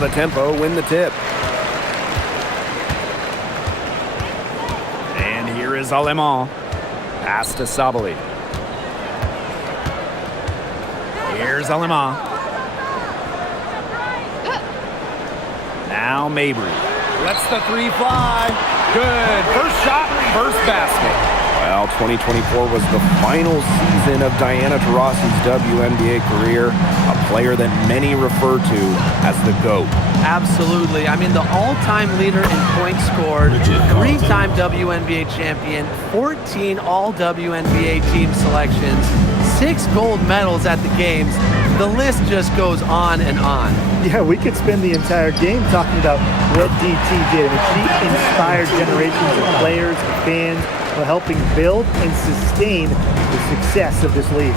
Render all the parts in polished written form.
the Tempo win the tip. And here is Alemán. Pass to Sabali. Here's Alemán. Now Mabry. Lets the three fly. Good. First shot, first basket. Well, 2024 was the final season of Diana Taurasi's WNBA career, a player that many refer to as the GOAT. Absolutely. I mean, the all-time leader in points scored, three-time WNBA champion, 14 all-WNBA team selections, 6 gold medals at the games. The list just goes on and on. Yeah, we could spend the entire game talking about what DT did. I mean, she inspired generations of players and fans while helping build and sustain the success of this league.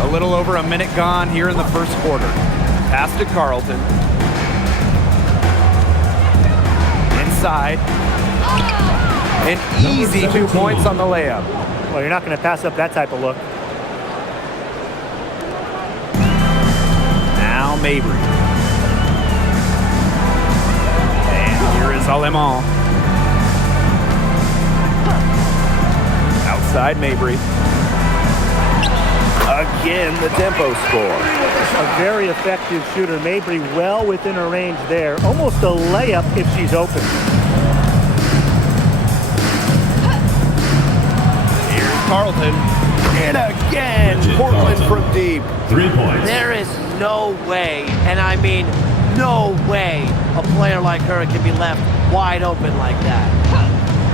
A little over a minute gone here in the first quarter. Pass to Carlton. Inside. An easy 2 points on the layup. Well, you're not going to pass up that type of look. Now Mabry. And here is Alemán. Outside Mabry. Again, the Tempo score. A very effective shooter. Mabry well within her range there. Almost a layup if she's open. Here's Carlton. And again, Portland from deep. 3 points. There is no way, and I mean no way, a player like her can be left wide open like that.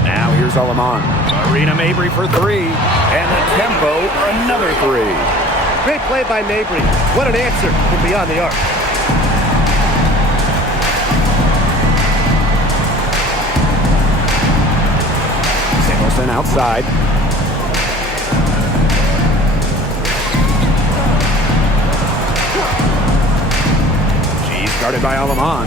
Now here's Alemán. Marina Mabry for three. And the Tempo, another three. Great play by Mabry. What an answer from beyond the arc. Samuelson outside. She's guarded by Alemán.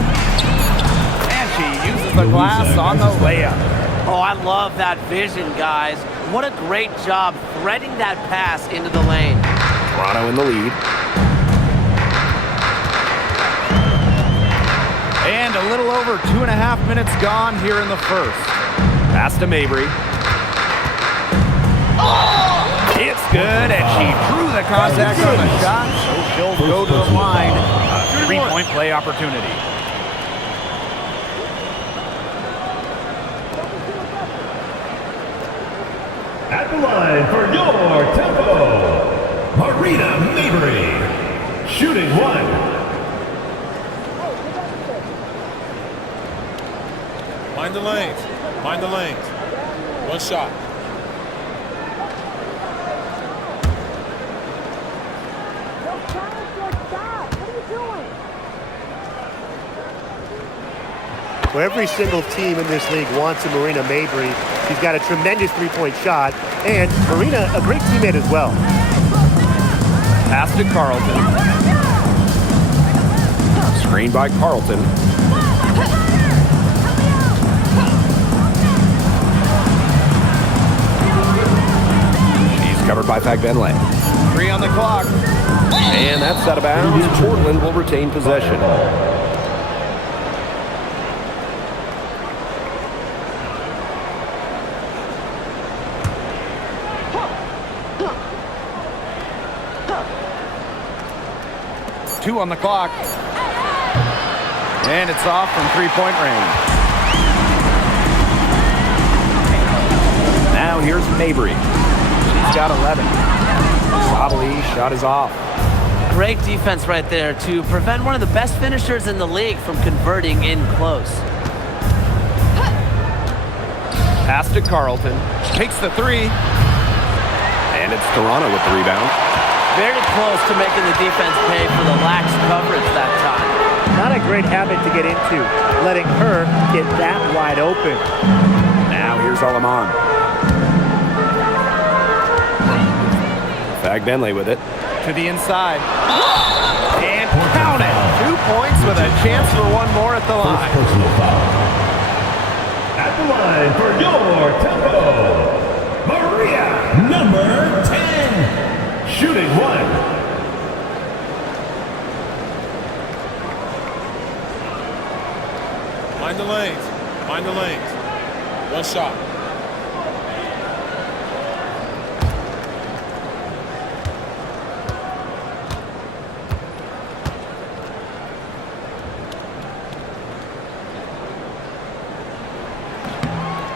And she uses the glass on the layup. Oh, I love that vision, guys. What a great job threading that pass into the lane. Toronto in the lead. And a little over 2.5 minutes gone here in the first. Pass to Mabry. It's good, and she drew the contact on the shot, so she'll go to the line. A 3-point play opportunity. At the line for your Tempo, Marina Mabry, shooting one. Mind the lanes. Mind the lanes. One shot. Well, every single team in this league wants a Marina Mabry. She's got a tremendous three-point shot, and Marina, a great teammate as well. Pass to Carlton. Screen by Carlton. She's covered by Fagbenle. 3 on the clock. And that's out of bounds. Portland will retain possession. Two on the clock. And it's off from 3-point range. Now here's Mabry. She's got 11. Sabali shot is off. Great defense right there to prevent one of the best finishers in the league from converting in close. Pass to Carlton. Takes the three. And it's Toronto with the rebound. Very close to making the defense pay for the lax coverage that time. Not a great habit to get into, letting her get that wide open. Now here's Alemán. Fagbenle with it. To the inside. And count it. 2 points with a chance for one more at the line. Personal foul. At the line for your Tempo, Maria, number 10, shooting one. the lanes. Mind the lanes. One shot.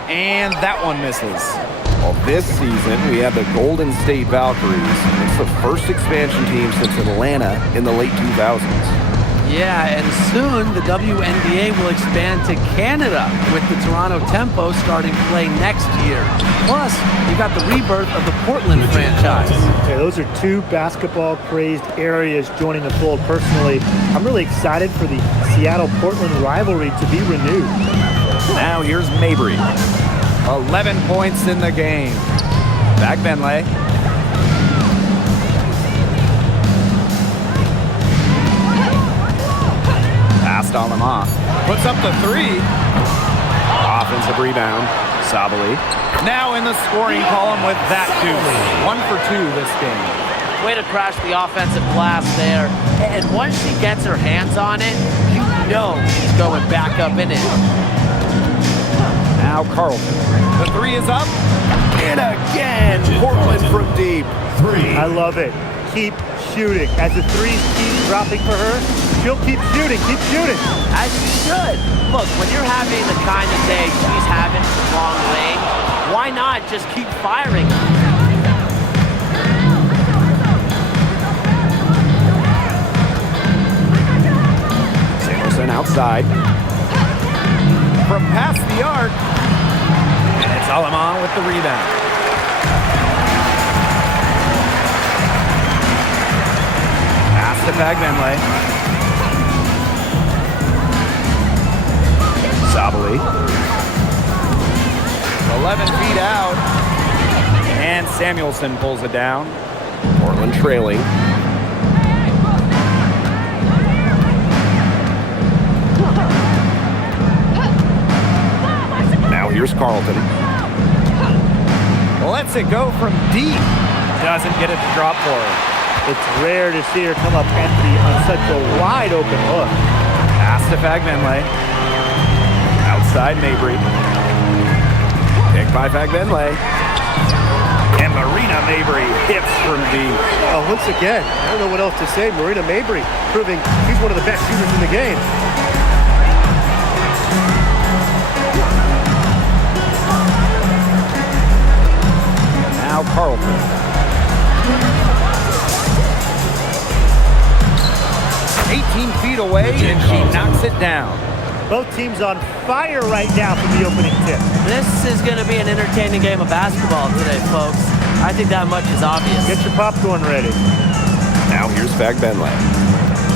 And that one misses. Well, this season, we have the Golden State Valkyries. It's the first expansion team since Atlanta in the late 2000s. Yeah, and soon the WNBA will expand to Canada with the Toronto Tempo starting play next year. Plus, you got the rebirth of the Portland franchise. Okay, those are two basketball-crazed areas joining the fold. Personally, I'm really excited for the Seattle-Portland rivalry to be renewed. Now here's Mabry. 11 points in the game. Back Benlay. Passed on them off. Puts up the three. Offensive rebound. Sabali. Now in the scoring column with that deuce. 1 for 2 this game. Way to crash the offensive glass there. And once she gets her hands on it, you know she's going back up in it. Now Carlton. The three is up. And again, Portland from deep. I love it. Keep shooting. As the threes keep dropping for her, she'll keep shooting. Keep shooting. As you should. Look, when you're having the kind of day she's having from long range, why not just keep firing? Samuelson outside. From past the arc. And it's Alaman with the rebound. Pass to Pagbenlay. Sabali. 11 feet out. And Samuelson pulls it down. Portland trailing. Now here's Carlton. Lets it go from deep. Doesn't get it to drop for her. It's rare to see her come up empty on such a wide open look. Pass to Fagbenlay. Outside Mabry. Picked by Fagbenlay. And Marina Mabry hits from deep. Once again, I don't know what else to say. Marina Mabry proving she's one of the best shooters in the game. Now Carlton. Feet away, and she knocks it down. Both teams on fire right now from the opening tip. This is going to be an entertaining game of basketball today, folks. I think that much is obvious. Get your popcorn ready. Now here's Fagbenlay.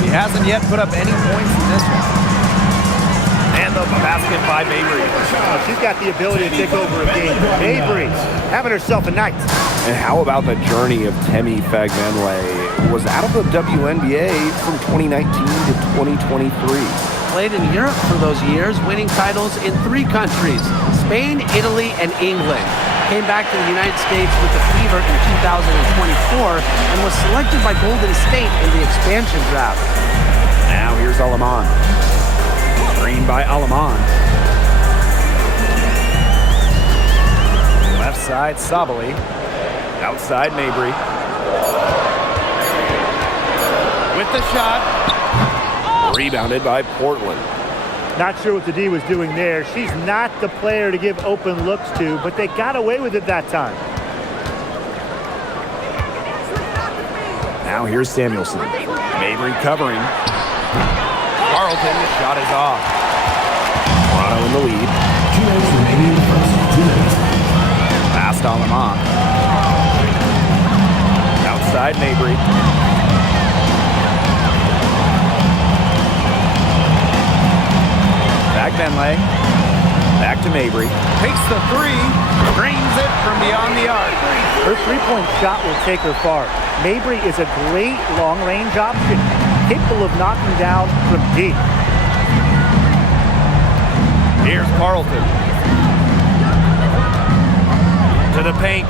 He hasn't yet put up any points in this one. And the basket by Mabry. She's got the ability to take over a game. Mabry having herself a night. And how about the journey of Temi Fagbenlay? Was out of the WNBA from 2019 to 2023. Played in Europe for those years, winning titles in 3 countries, Spain, Italy, and England. Came back to the United States with the Fever in 2024 and was selected by Golden State in the expansion draft. Now here's Alaman. Screen by Alaman. Left side, Sabali. Outside, Mabry. With the shot. Rebounded by Portland. Not sure what the D was doing there. She's not the player to give open looks to, but they got away with it that time. Now here's Samuelson. Mabry covering. Carlton, shot is off. Toronto in the lead. 2 minutes remaining in the first. 2 minutes. Passed on them off. Outside Mabry. Back Benlay. Back to Mabry. Takes the three. Drains it from beyond the arc. Her three-point shot will take her far. Mabry is a great long-range option, capable of knocking down from deep. Here's Carlton. To the paint.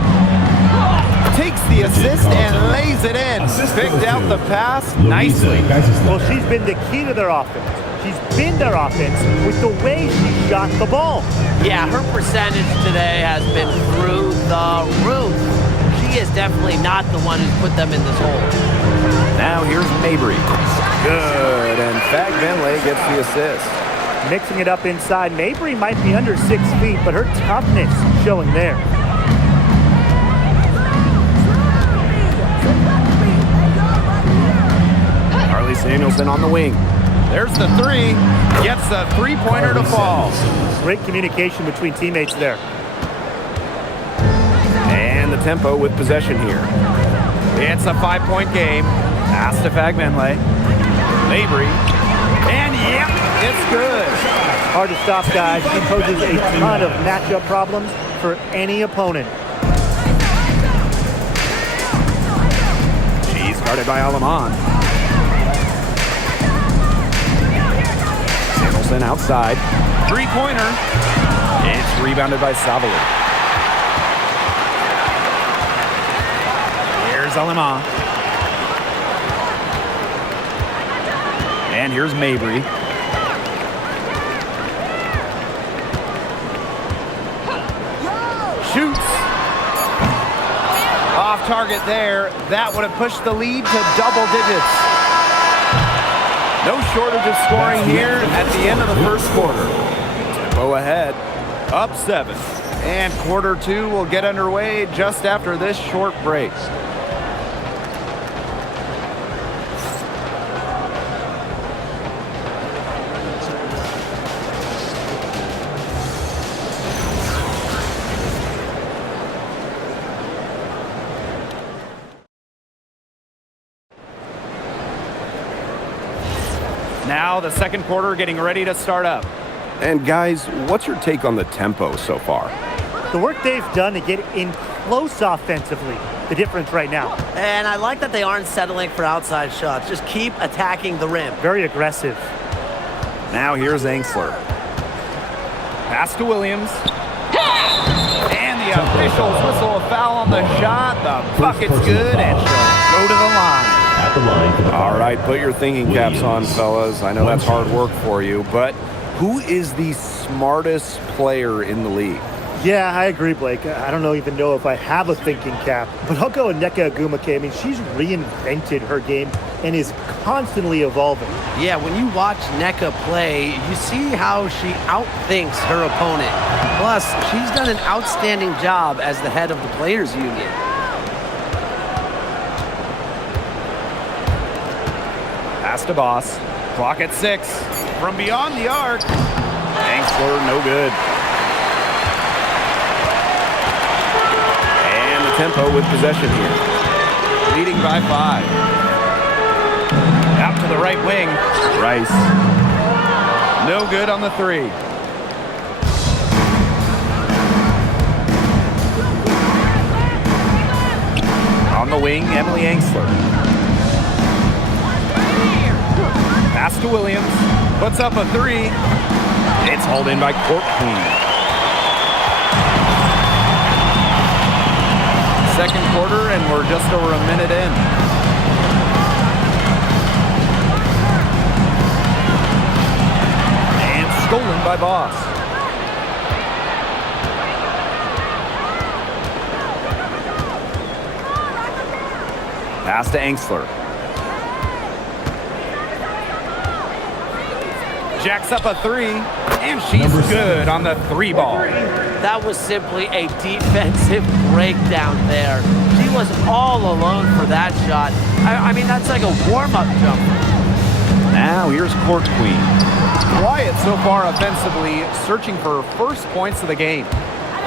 Takes the assist and lays it in. Picked out the pass nicely. Well, she's been the key to their offense. She's been their offense with the way she shot the ball. Yeah, her percentage today has been through the roof. She is definitely not the one who's put them in this hole. Now here's Mabry. Good, and Fagbenle gets the assist. Mixing it up inside. Mabry might be under 6 feet, but her toughness showing there. Carly Samuelson on the wing. There's the three. Gets the three-pointer to fall. Great communication between teammates there. And the tempo with possession here. It's a 5-point game. Pass to Fagbenle. Mabry. And yep, it's good. Hard to stop, guys. She poses a ton of matchup problems for any opponent. She's guarded by Alaman. Samuelson outside. Three-pointer. It's rebounded by Savali. Here's Alaman. And here's Mabry. Shoots. Off target there. That would have pushed the lead to double digits. No shortage of scoring here at the end of the first quarter. Tempo ahead. Up 7. And quarter 2 will get underway just after this short break. Now the second quarter getting ready to start up. And guys, what's your take on the tempo so far? The work they've done to get in close offensively, the difference right now. And I like that they aren't settling for outside shots. Just keep attacking the rim. Very aggressive. Now here's Angsler. Pass to Williams. And the officials whistle a foul on the shot. The bucket's good and she'll go to the line. At the line. All right, put your thinking caps on, fellas. I know that's hard work for you, but who is the smartest player in the league? Yeah, I agree, Blake. I don't even know if I have a thinking cap, but I'll go with Nneka Agumake. I mean, she's reinvented her game and is constantly evolving. Yeah, when you watch Nneka play, you see how she outthinks her opponent. Plus, she's done an outstanding job as the head of the Players Union. Pass to Boss. Clock at 6. From beyond the arc. Angsler, no good. And the tempo with possession here. Leading by 5. Out to the right wing. Rice. No good on the 3. On the wing, Emily Angsler. Pass to Williams. Puts up a 3. It's hauled in by Court Queen. Second quarter, and we're just over a minute in. And stolen by Boss. Pass to Angsler. Jacks up a 3, and she's good on the 3 ball. That was simply a defensive breakdown there. She was all alone for that shot. I mean, that's like a warm-up jumper. Now here's Court Queen. Quiet so far offensively, searching for her first points of the game.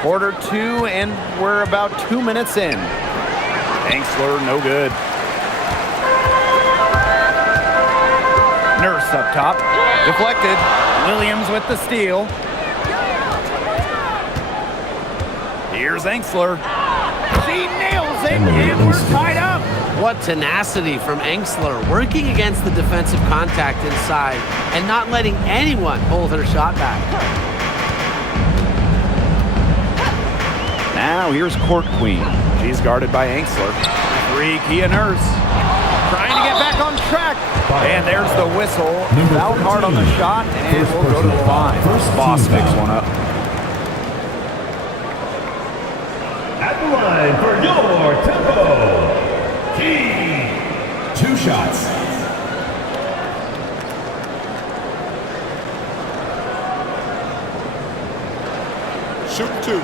Quarter 2, and we're about 2 minutes in. Angsler, no good. Nurse up top. Deflected. Williams with the steal. Here's Angsler. She nails it, and we're tied up. What tenacity from Angsler, working against the defensive contact inside and not letting anyone hold her shot back. Now here's Court Queen. She's guarded by Angsler. 3, Kia Nurse. Trying to get back on track. And there's the whistle. Fouled hard on the shot, and we'll go to the line. Boss picks one up. At the line for your tempo, Key. 2 shots. Shoot 2.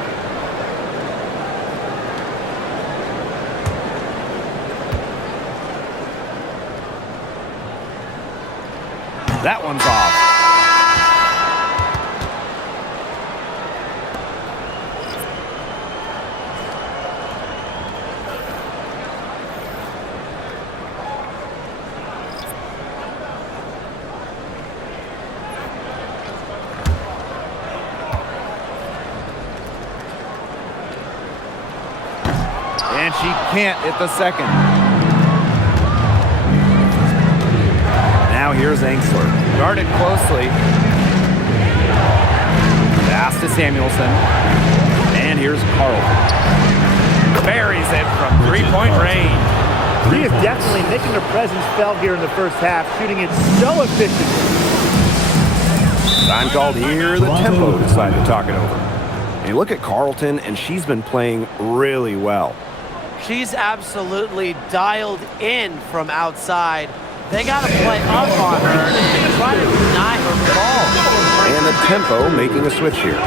That one's off. And she can't hit the second. Now here's Angsler. Guarded closely. Pass to Samuelson. And here's Carlton. Buries it from three-point range. She is definitely making her presence felt here in the first half, shooting it so efficiently. Time called here. The tempo decided to talk it over. And you look at Carlton, and she's been playing really well. She's absolutely dialed in from outside. They got to play up on her and try to deny her ball. And the tempo making a switch here.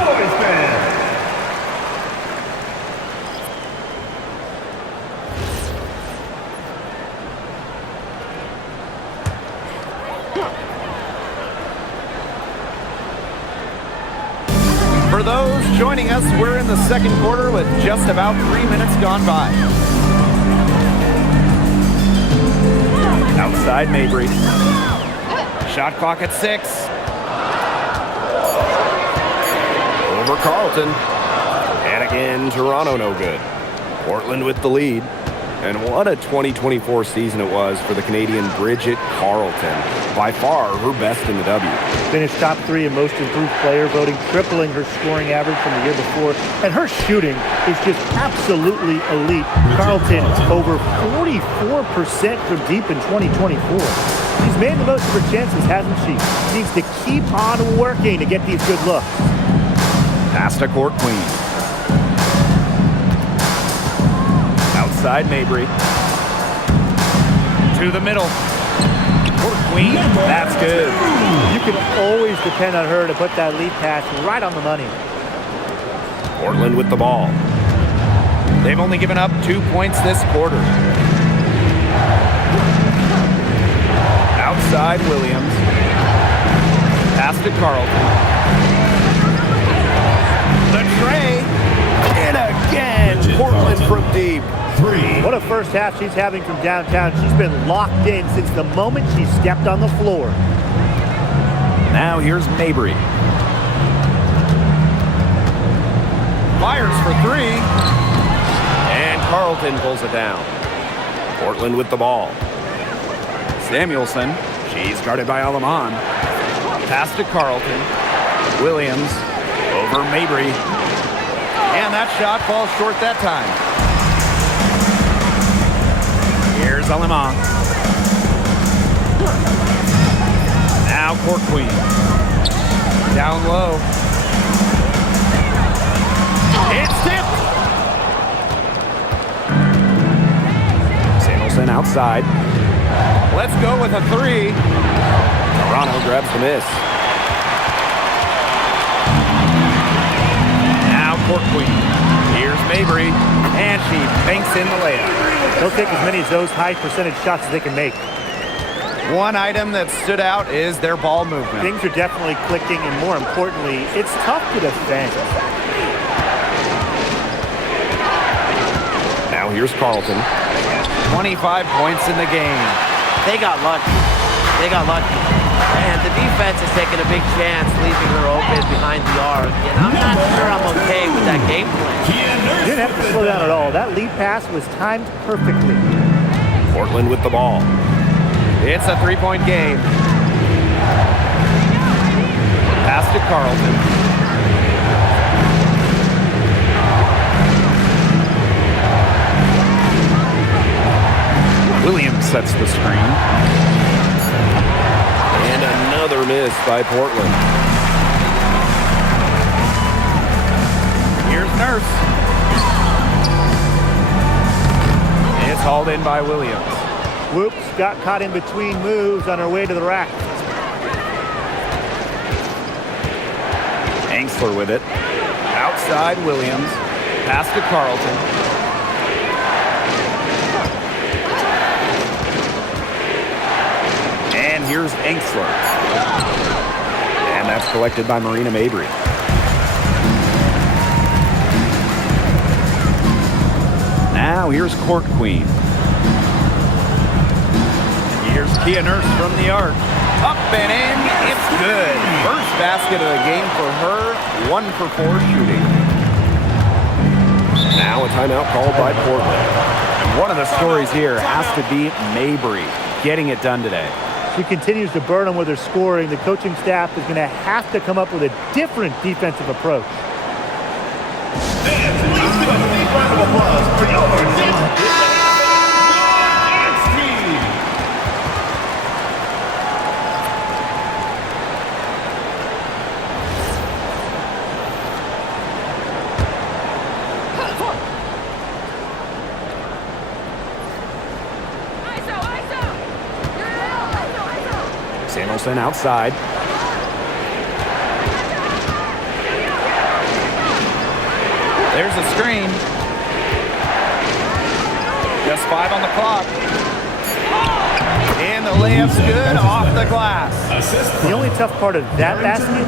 For those joining us, we're in the second quarter with just about 3 minutes gone by. Outside Mabry. Shot clock at 6. Over Carlton. And again, Toronto no good. Portland with the lead. And what a 2024 season it was for the Canadian Bridget Carlton. By far her best in the W. Finished top 3 in most improved player voting, tripling her scoring average from the year before. And her shooting is just absolutely elite. Carlton over 44% from deep in 2024. She's made the most of her chances, hasn't she? Needs to keep on working to get these good looks. Pass to Court Queen. Outside Mabry. To the middle. Court Queen, that's good. You can always depend on her to put that lead pass right on the money. Portland with the ball. They've only given up 2 points this quarter. Outside Williams. Pass to Carlton. The tray. And again, Portland from deep. 3. What a first half she's having from downtown. She's been locked in since the moment she stepped on the floor. Now here's Mabry. Fires for 3. And Carlton pulls it down. Portland with the ball. Samuelson. She's guarded by Alaman. Pass to Carlton. Williams over Mabry. And that shot falls short that time. Here's Alaman. Now Court Queen. Down low. It's tipped. Samuelson outside. Let's go with a 3. Toronto grabs the miss. Now Court Queen. Here's Mabry. And she banks in the layup. They'll take as many of those high percentage shots as they can make. One item that stood out is their ball movement. Things are definitely clicking, and more importantly, it's tough to defend. Now here's Carlton. 25 points in the game. They got lucky. They got lucky. And the defense is taking a big chance leaving her open behind the arc. And I'm not sure I'm okay with that game plan. You didn't have to slow down at all. That lead pass was timed perfectly. Portland with the ball. It's a 3-point game. Pass to Carlton. Williams sets the screen. Another miss by Portland. Here's Nurse. It's hauled in by Williams. Whoops, got caught in between moves on her way to the rack. Angsler with it. Outside Williams. Pass to Carlton. And here's Angsler. And that's collected by Marina Mabry. Now here's Court Queen. Here's Kia Nurse from the arc. Up and in. It's good. First basket of the game for her. 1 for 4 shooting. Now a timeout called by Portland. And one of the stories here has to be Mabry getting it done today. She continues to burn them with her scoring. The coaching staff is going to have to come up with a different defensive approach. And please give us a big round of applause for your Samuelson outside. There's a screen. Just 5 on the clock. And the layup's good off the glass. The only tough part of that basket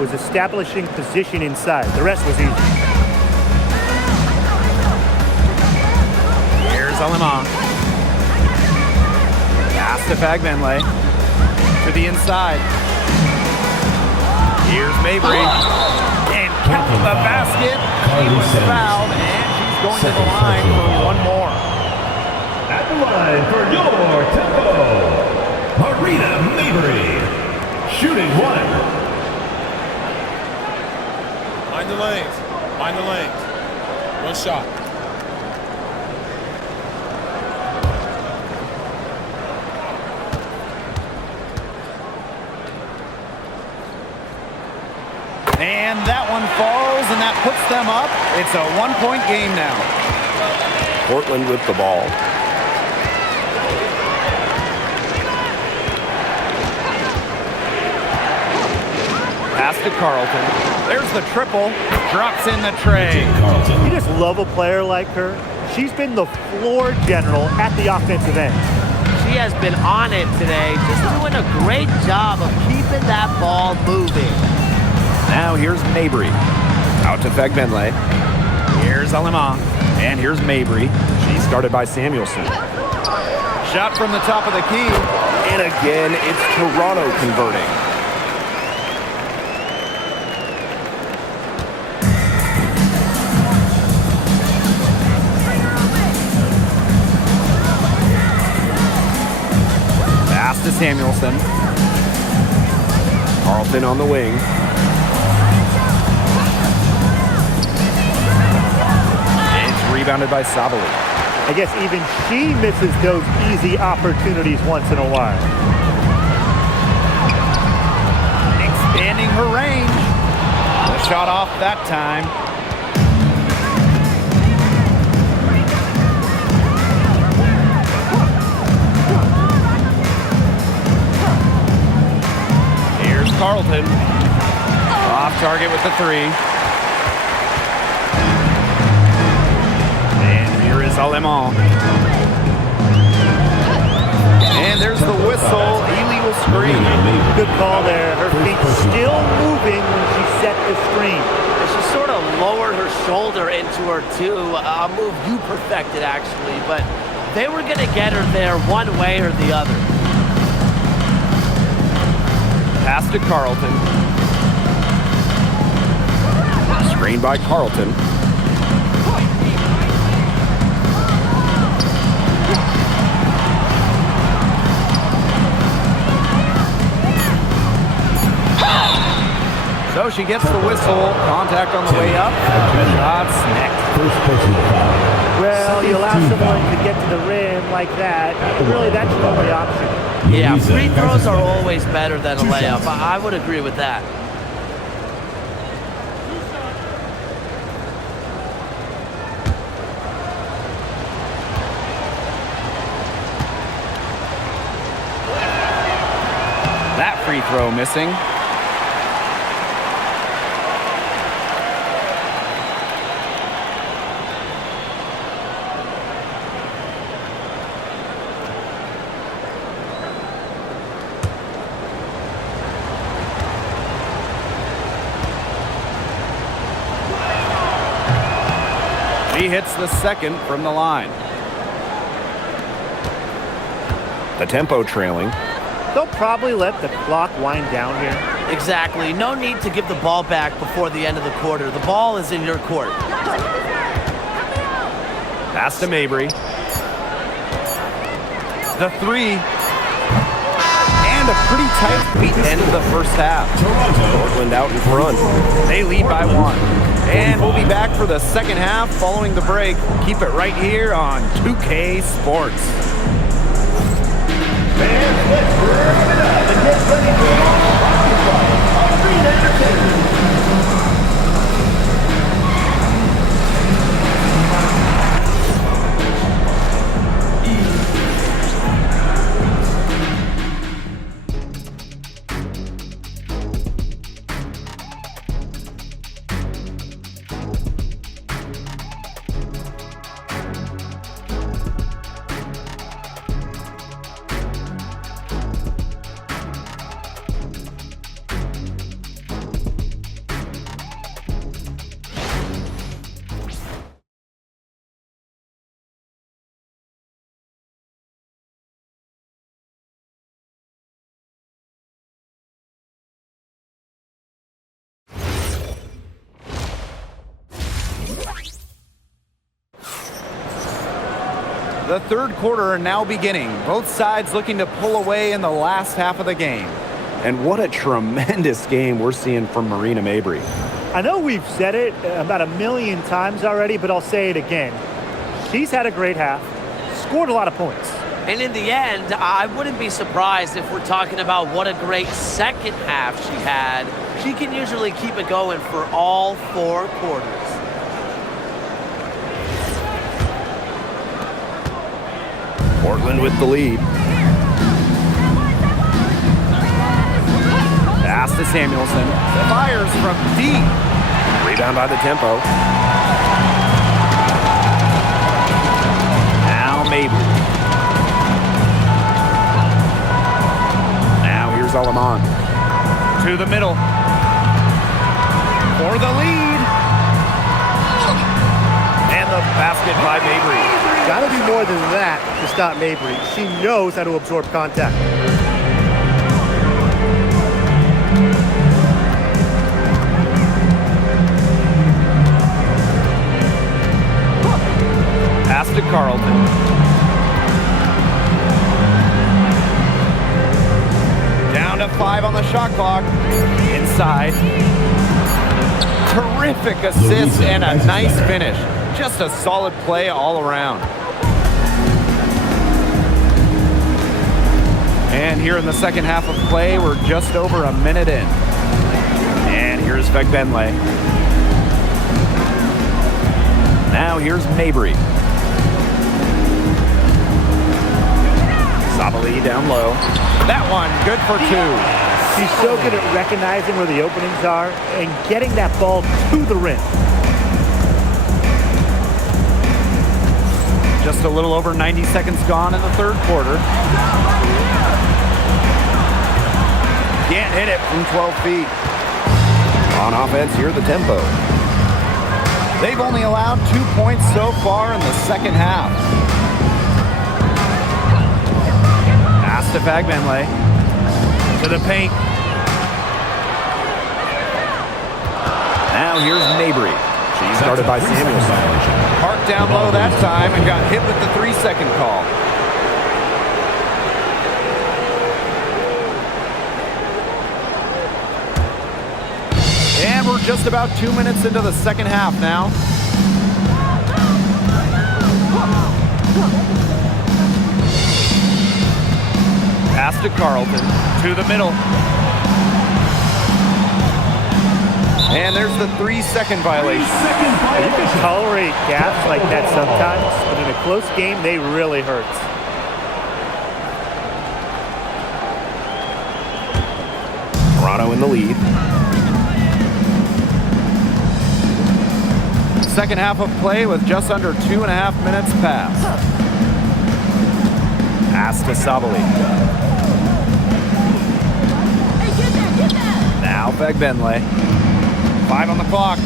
was establishing position inside. The rest was easy. Here's Alemang. Pass to Fagbenle. To the inside. Here's Mabry. And count the basket. She was fouled, and she's going to the line for one more. At the line for your tempo, Marina Mabry, shooting 1. Mind the lanes. Mind the lanes. 1 shot. And that one falls, and that puts them up. It's a 1-point game now. Portland with the ball. Pass to Carlton. There's the triple. Drops in the tray. You just love a player like her. She's been the floor general at the offensive end. She has been on it today, just doing a great job of keeping that ball moving. Now here's Mabry. Out to Fagbenle. Here's Alemang. And here's Mabry. She's guarded by Samuelson. Shot from the top of the key. And again, it's Toronto converting. Pass to Samuelson. Carlton on the wing. Rebounded by Savali. I guess even she misses those easy opportunities once in a while. Expanding her range. The shot off that time. Here's Carlton. Off target with the 3. Alemang. And there's the whistle. Illegal screen. Good call there. Her feet still moving when she set the screen. She sort of lowered her shoulder into her too. A move you perfected, actually. But they were going to get her there one way or the other. Pass to Carlton. Screen by Carlton. So she gets the whistle. Contact on the way up. Shots next. Well, you allow someone to get to the rim like that. Really, that's your only option. Yeah, free throws are always better than a layup. I would agree with that. That free throw missing. He hits the second from the line. The tempo trailing. They'll probably let the clock wind down here. Exactly. No need to give the ball back before the end of the quarter. The ball is in your court. Pass to Mabry. The three. And a pretty tight beat end of the first half. Portland out in front. They lead by 1. And we'll be back for the second half following the break. Keep it right here on 2K Sports. Fans, let's burn it up and get ready for more Green Entertainment. The third quarter now beginning. Both sides looking to pull away in the last half of the game. And what a tremendous game we're seeing from Marina Mabry. I know we've said it about 1,000,000 times already, but I'll say it again. She's had a great half, scored a lot of points. And in the end, I wouldn't be surprised if we're talking about what a great second half she had. She can usually keep it going for all 4 quarters. Portland with the lead. Pass to Samuelson. Fires from deep. Rebound by the tempo. Now Mabry. Now here's Alaman. To the middle. For the lead. And the basket by Mabry. Got to do more than that to stop Mabry. She knows how to absorb contact. Pass to Carlton. Down to 5 on the shot clock. Inside. Terrific assist and a nice finish. Just a solid play all around. And here in the second half of play, we're just over a minute in. And here's Fegbenle. Now here's Mabry. Sabali down low. That one, good for 2. She's so good at recognizing where the openings are and getting that ball to the rim. Just a little over 90 seconds gone in the third quarter. Can't hit it from 12 feet. On offense, here the tempo. They've only allowed 2 points so far in the second half. Pass to Fagbenle. To the paint. Now here's Mabry. She's started by Samuelson. Parked down low that time and got hit with the 3-second call. And we're just about 2 minutes into the second half now. Pass to Carlton. To the middle. And there's the 3-second violation. You can tolerate gaps like that sometimes, but in a close game, they really hurt. Toronto in the lead. Second half of play with just under 2.5 minutes passed. Pass to Sabali. Now Fagbenle. 5 on the clock. He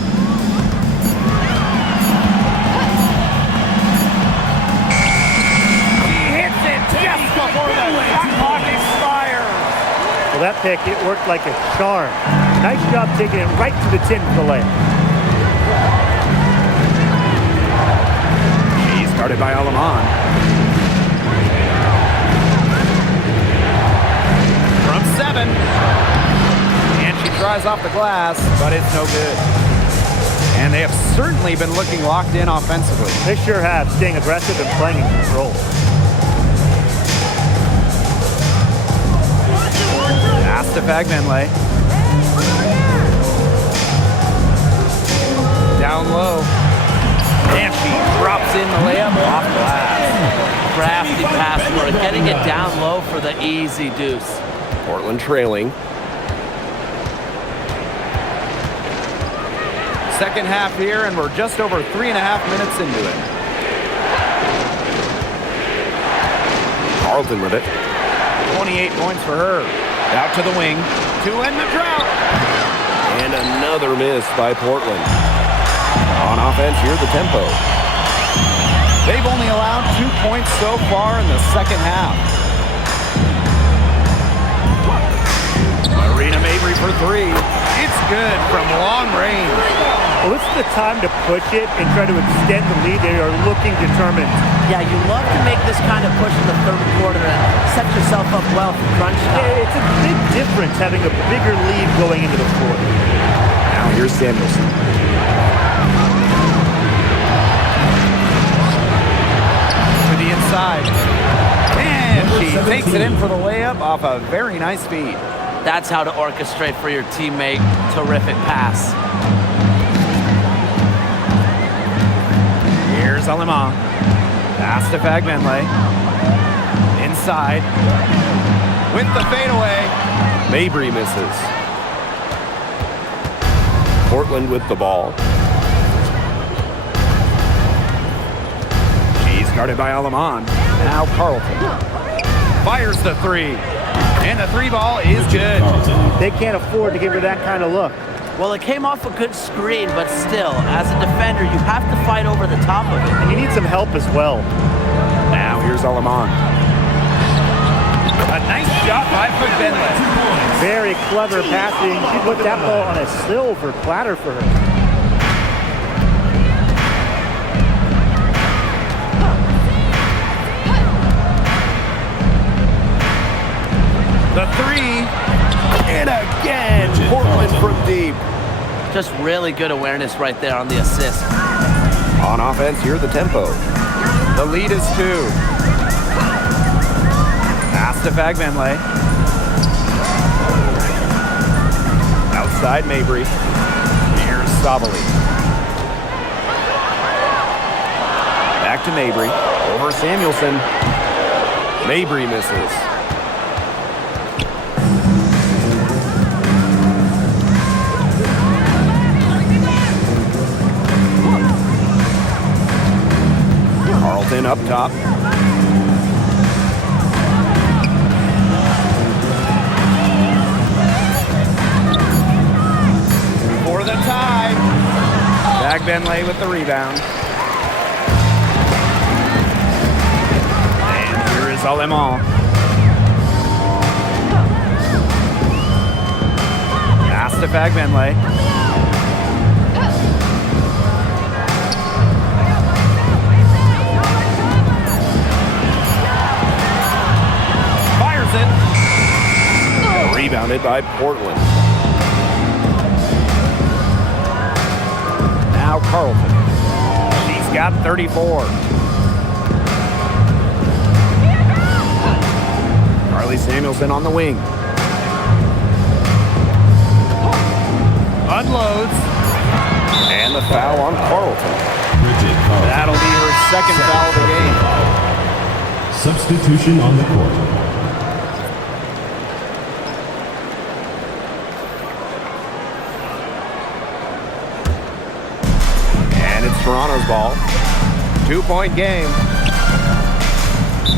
hits it just before the shot clock expires. Well, that pick, it worked like a charm. Nice job taking it right to the tin for the layup. He's guarded by Alaman. From 7. And she tries off the glass, but it's no good. And they have certainly been looking locked in offensively. They sure have, staying aggressive and playing in control. Pass to Fagbenle. Down low. And she drops in the layup off glass. Crafty pass work, getting it down low for the easy deuce. Portland trailing. Second half here, and we're just over 3.5 minutes into it. Carlton with it. 28 points for her. Out to the wing to end the drought. And another miss by Portland. On offense, here's the tempo. They've only allowed 2 points so far in the second half. Marina Mabry for 3. It's good from long range. Well, this is the time to push it and try to extend the lead. They are looking determined. Yeah, you love to make this kind of push in the third quarter and set yourself up well for crunch time. It's a big difference having a bigger lead going into the fourth. Now here's Samuelson. To the inside. And she takes it in for the layup off a very nice feed. That's how to orchestrate for your teammate. Terrific pass. Here's Alema. Pass to Fagbenle. Inside. With the fadeaway. Mabry misses. Portland with the ball. She's guarded by Alaman. Now Carlton. Fires the 3. And the 3 ball is good. They can't afford to give her that kind of look. Well, it came off a good screen, but still, as a defender, you have to fight over the top of it. And you need some help as well. Now here's Alaman. A nice shot by Fagbenle. Very clever passing. She put that ball on a silver platter for her. The 3. And again, Portland from deep. Just really good awareness right there on the assist. On offense, here's the tempo. The lead is 2. Pass to Fagbenle. Outside Mabry. Here's Sabali. Back to Mabry. Over Samuelson. Mabry misses. Carlton up top. For the tie. Fagbenle with the rebound. And here is Alaman. Pass to Fagbenle. Rebounded by Portland. Now Carlton. She's got 34. Riley Samuelson on the wing. Unloads. And the foul on Carlton. That'll be her second foul of the game. Substitution on the court. And it's Toronto's ball. 2-point game.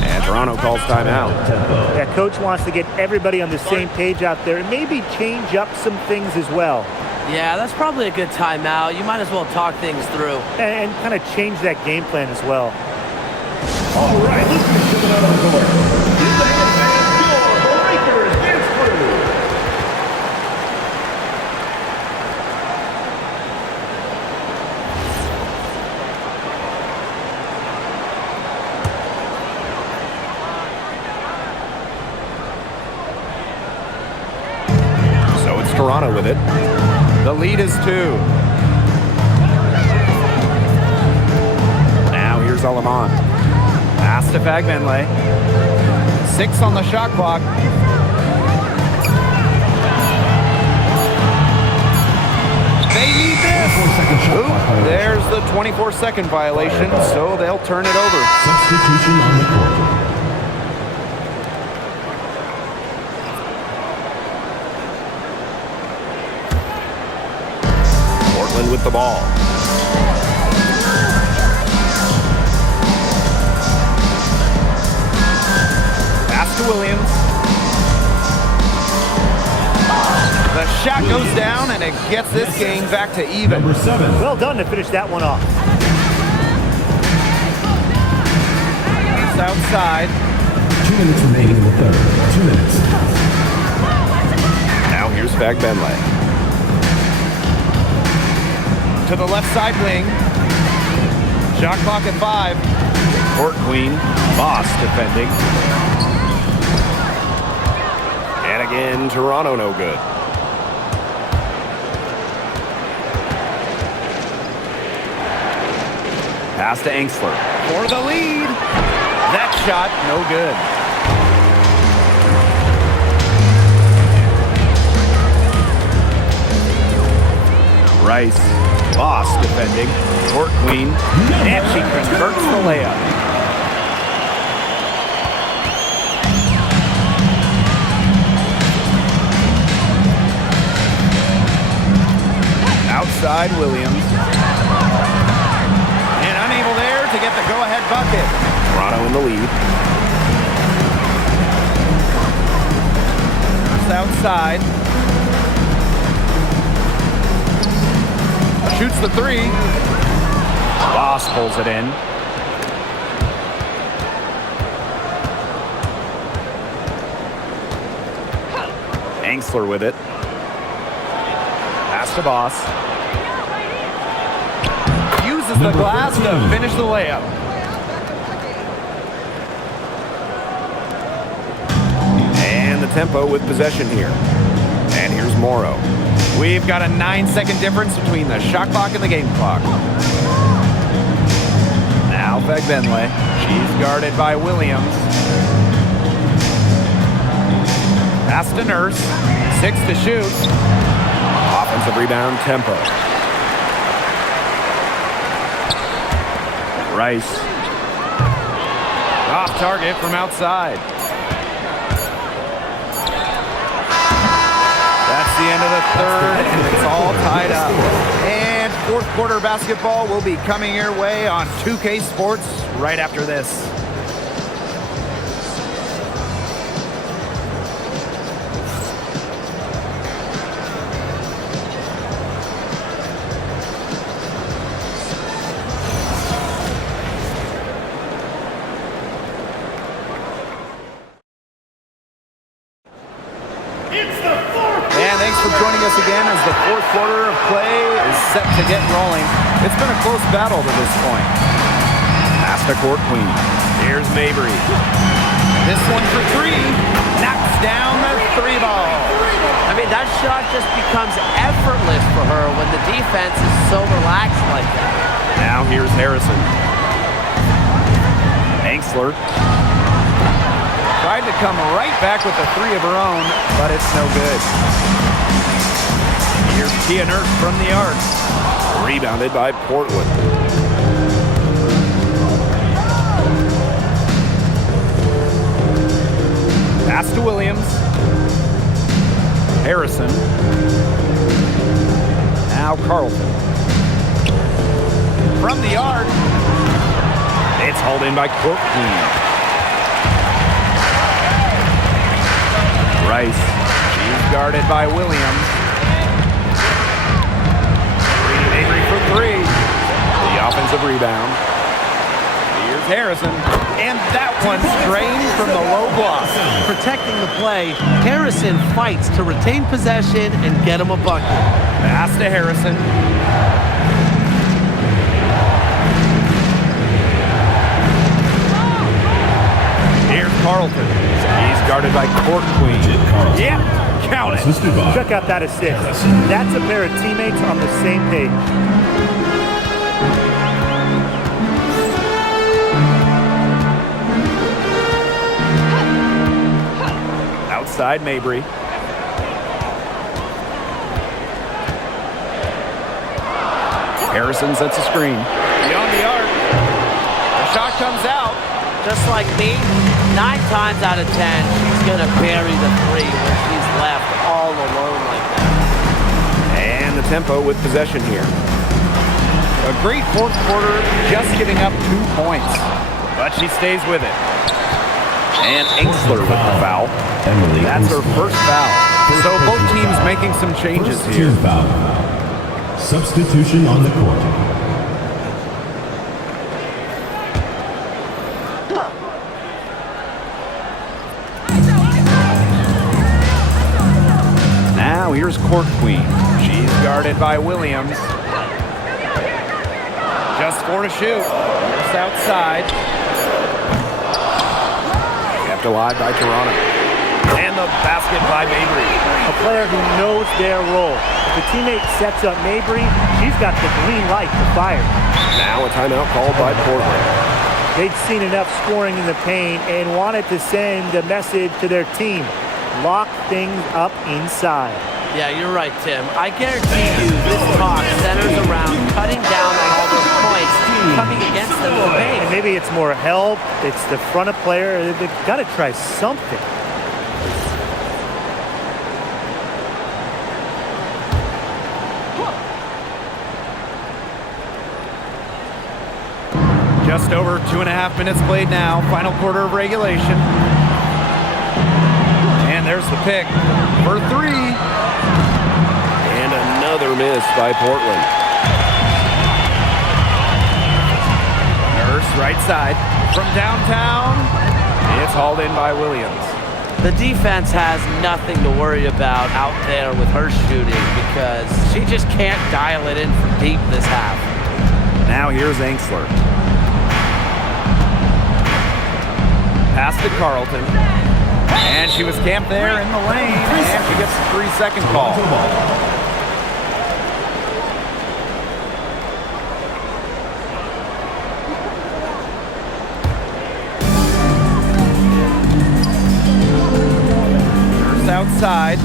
And Toronto calls timeout. Yeah, coach wants to get everybody on the same page out there and maybe change up some things as well. Yeah, that's probably a good timeout. You might as well talk things through. And kind of change that game plan as well. All right, let's get it out on the court. Get the hands and your Breakers dance crew. So it's Toronto with it. The lead is 2. Now here's Alaman. Pass to Fagbenle. 6 on the shot clock. They need this. Oop, there's the 24-second violation, so they'll turn it over. Substitution on the court. Portland with the ball. Pass to Williams. The shot goes down, and it gets this game back to even. Number 7. Well done to finish that one off. It's outside. 2 minutes remaining in the third. 2 minutes. Now here's Fagbenle. To the left side wing. Shot clock at 5. Court Queen. Boss defending. And again, Toronto no good. Pass to Angsler. For the lead. That shot, no good. Rice. Boss defending. Court Queen. And she converts the layup. Outside Williams. And unable there to get the go-ahead bucket. Toronto in the lead. Just outside. Shoots the 3. Boss pulls it in. Angsler with it. Pass to Boss. Uses the glass to finish the layup. And the tempo with possession here. And here's Morrow. We've got a 9-second difference between the shot clock and the game clock. Now Fagbenle. She's guarded by Williams. Pass to Nurse. 6 to shoot. Offensive rebound tempo. Rice. Off target from outside. That's the end of the third, and it's all tied up. And fourth quarter basketball will be coming your way on 2K Sports right after this. And thanks for joining us again as the fourth quarter of play is set to get rolling. It's been a close battle to this point. Pass to Court Queen. Here's Mabry. This one for 3. Knocks down the 3 ball. I mean, that shot just becomes effortless for her when the defense is so relaxed like that. Now here's Harrison. Angsler. Tried to to come right back with a three of her own, but it's no good. Here's Tia Nurse from the arc. Rebounded by Portland. Pass to Williams. Harrison. Now Carlton. From the arc. It's hauled in by Court Queen. Rice. She's guarded by Williams. Avery for three. The offensive rebound. Here's Harrison. And that one drained from the low block. Protecting the play, Harrison fights to retain possession and get him a bucket. Pass to Harrison. Here's Carlton. He's guarded by Court Queen. Yeah, count it. Assisted by Check out that assist. That's a pair of teammates on the same page. Outside Mabry. Harrison sets a screen. Beyond the arc. The shot comes out. Just like me, 9 times out of 10, she's going to bury the three when she's left all alone like that. And the tempo with possession here. A great fourth quarter, just giving up 2 points. But she stays with it. And Ingsler with the foul. Emily. That's her first foul. So both teams making some changes First here. team foul. Substitution on the court. Now here's Court Queen. She's guarded by Williams. Just 4 to shoot. Just outside. Kept alive by Toronto. And the basket by Mabry. A player who knows their role. If a teammate sets up Mabry, she's got the green light to fire. Now a timeout called by Portland. They'd seen enough scoring in the paint and wanted to send a message to their team. Lock things up inside. Yeah, you're right, Tim. I guarantee you this talk centers around cutting down on all those points coming against them in the paint. And maybe it's more help. It's the front of player. They've got to try something. Just over 2.5 minutes played now. Final quarter of regulation. And there's the pick for 3. And another miss by Portland. Nurse right side from downtown. It's hauled in by Williams. The defense has nothing to worry about out there with her shooting because she just can't dial it in from deep this half. Now here's Ingsler. Pass to Carlton. And she was camped there in the lane, and she gets a 3-second call. First outside.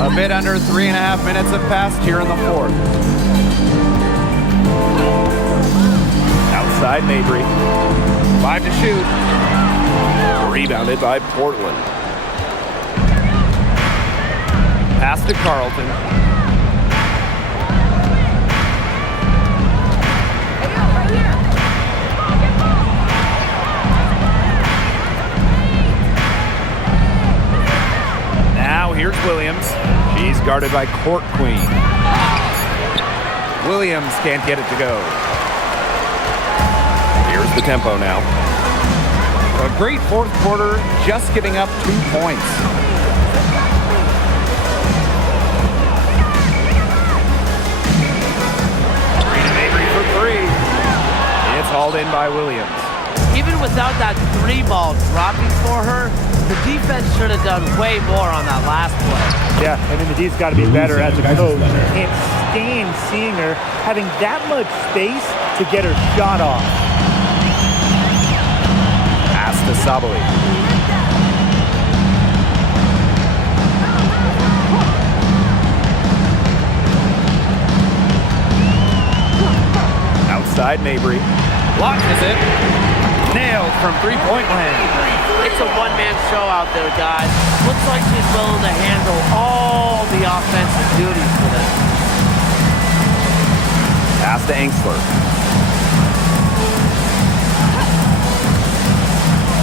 A bit under 3.5 minutes have passed here in the fourth. Outside Mabry. 5 to shoot. Rebounded by Portland. Pass to Carlton. Now here's Williams. She's guarded by Court Queen. Williams can't get it to go. Here's the tempo now. A great fourth quarter, just giving up 2 points. Mabry for 3. It's hauled in by Williams. Even without that 3 ball dropping for her, the defense should have done way more on that last play. Yeah, I mean, the D's got to be better as a coach. You can't stand seeing her having that much space to get her shot off. to Sabali. Outside Mabry. Launches it. Nailed from three-point land. It's a one-man show out there, guys. Looks like she's willing to handle all the offensive duties for them. Pass to Engsler.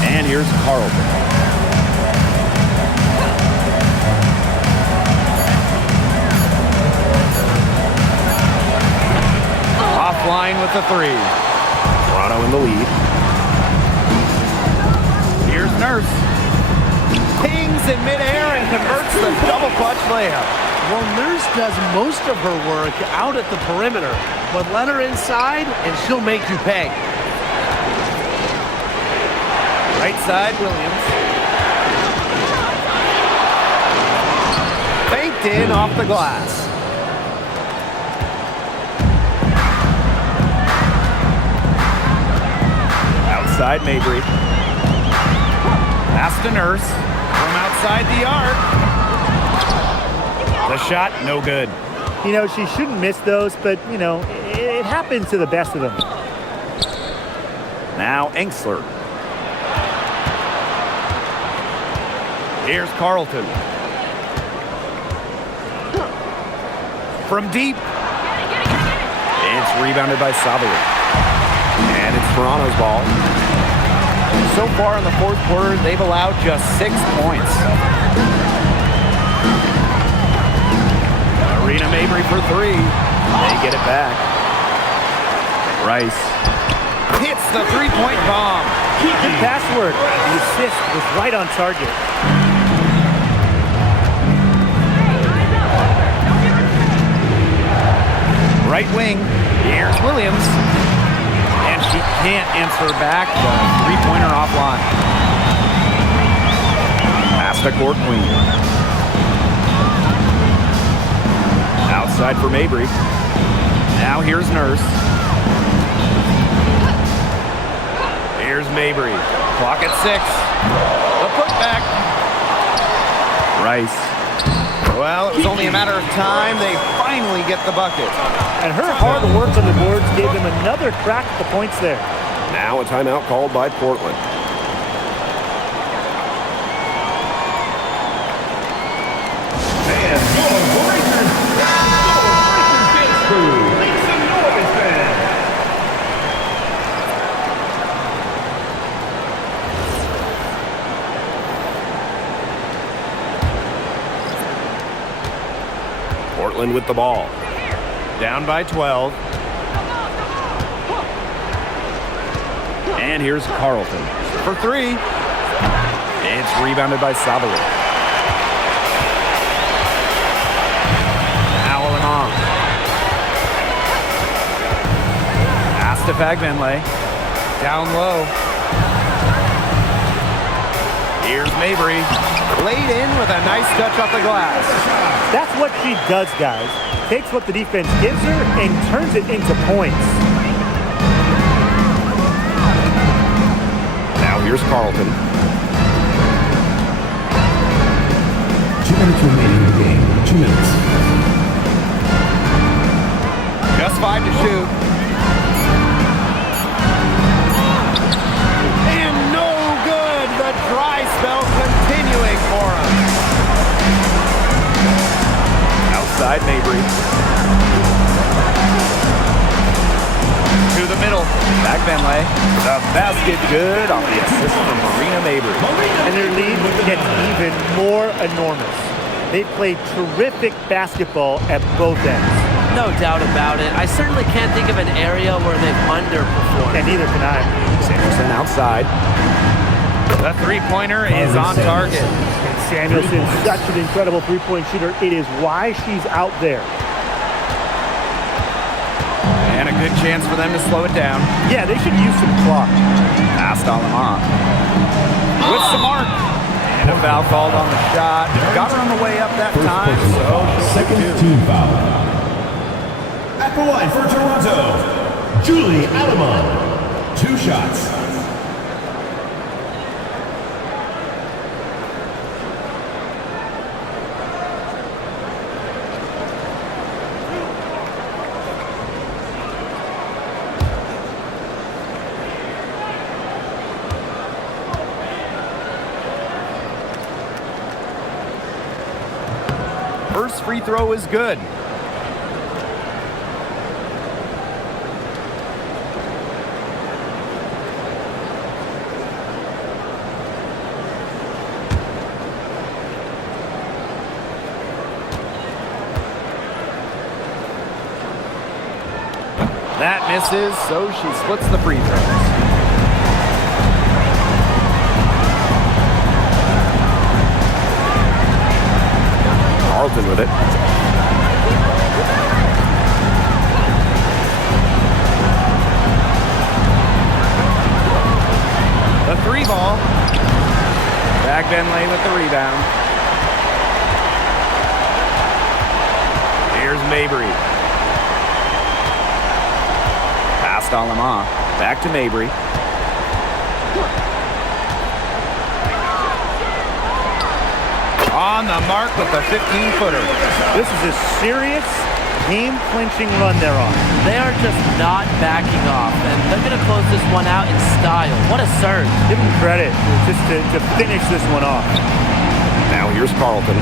And here's Carlton. Offline with the three. Toronto in the lead. Here's Nurse. Pings in midair and converts the double clutch layup. Well, Nurse does most of her work out at the perimeter, but let her inside and she'll make you pay. Right side, Williams. Faked in off the glass. Outside Mabry. Pass to Nurse. From outside the arc. The shot, no good. You know, she shouldn't miss those, but, you know, it happens to the best of them. Now Engsler. Here's Carlton. From deep. It's rebounded by Sabali. And it's Toronto's ball. So far in the fourth quarter, they've allowed just 6 points. Arena Mabry for three. They get it back. Rice hits the three-point bomb. Good pass work. The assist was right on target. Right wing, here's Williams. And she can't answer back. The three-pointer offline. Pass to court Queen. Outside for Mabry. Now here's Nurse. Here's Mabry. Clock at 6. The putback. Rice. Well, it was only a matter of time. They finally get the bucket. And her hard work on the boards gave them another crack at the points there. Now a timeout called by Portland. And go Breakers! Go Breakers dance crew! Make some noise, fans! Portland with the ball. Down by 12. And here's Carlton for three. It's rebounded by Sabali. Now Alimon. Pass to Fagbenley. Down low. Here's Mabry. Laid in with a nice touch off the glass. That's what she does, guys. Takes what the defense gives her and turns it into points. Now here's Carlton. 2 minutes remaining in the game. 2 minutes. Just 5 to shoot. And no good. The dry spell continuing for him. Outside Mabry. To the middle. Back Benley. The basket good off the assist from Marina Mabry. And their lead gets even more enormous. They played terrific basketball at both ends. No doubt about it. I certainly can't think of an area where they've underperformed. And neither can I. Sanderson outside. The three-pointer is on target. Samuelson's such an incredible three-point shooter. It is why she's out there. And a good chance for them to slow it down. Yeah, they should use some clock. Past Alimon. With some mark. And a foul called on the shot. Got her on the way up that time, so Second team foul. At the line for Toronto, Julie Alimon. 2 shots. first free throw is good. That misses, so she splits the free throws. Carlton with it. The three ball. Back Benley with the rebound. Here's Mabry. Past Alama. Back to Mabry. On the mark with the 15-footer. This is a serious game-clinching run they're on. They are just not backing off, and they're going to close this one out in style. What a serve. Give them credit just to finish this one off. Now here's Carlton.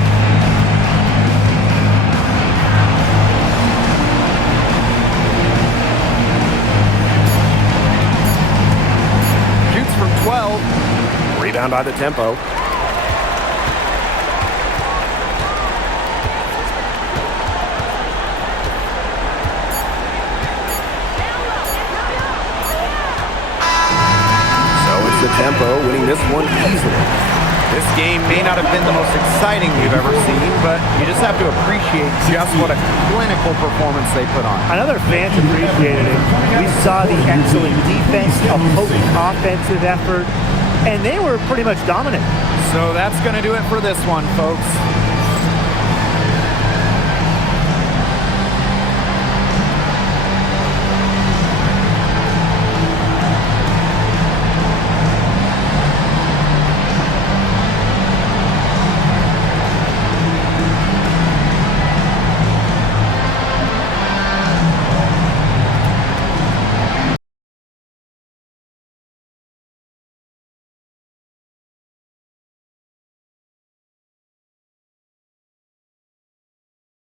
Shoots from 12. Rebound by the tempo. The tempo, winning this one easily. This game may not have been the most exciting we've ever seen, but you just have to appreciate just what a clinical performance they put on. Another fans appreciated it. We saw the excellent defense, a potent offensive effort, and they were pretty much dominant. So that's going to do it for this one, folks.